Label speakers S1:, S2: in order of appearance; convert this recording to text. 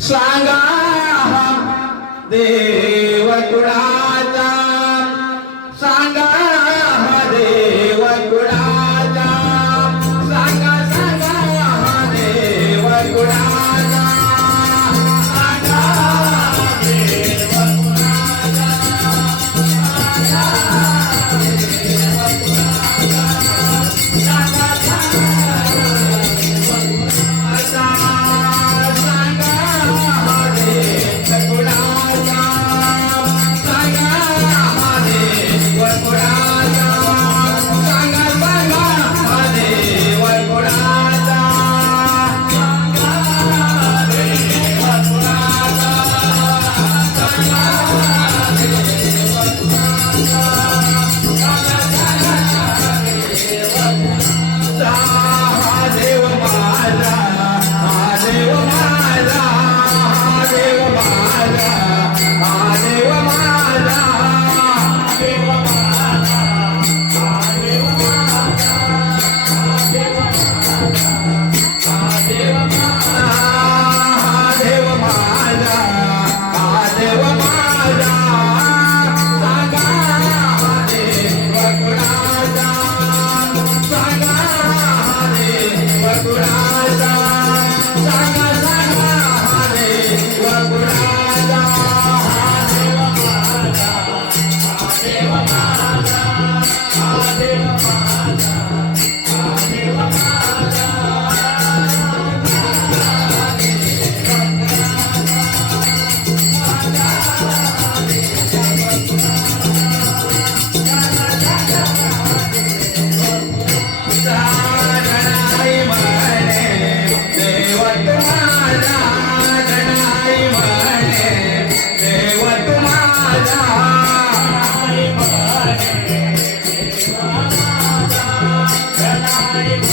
S1: सांगा हा time.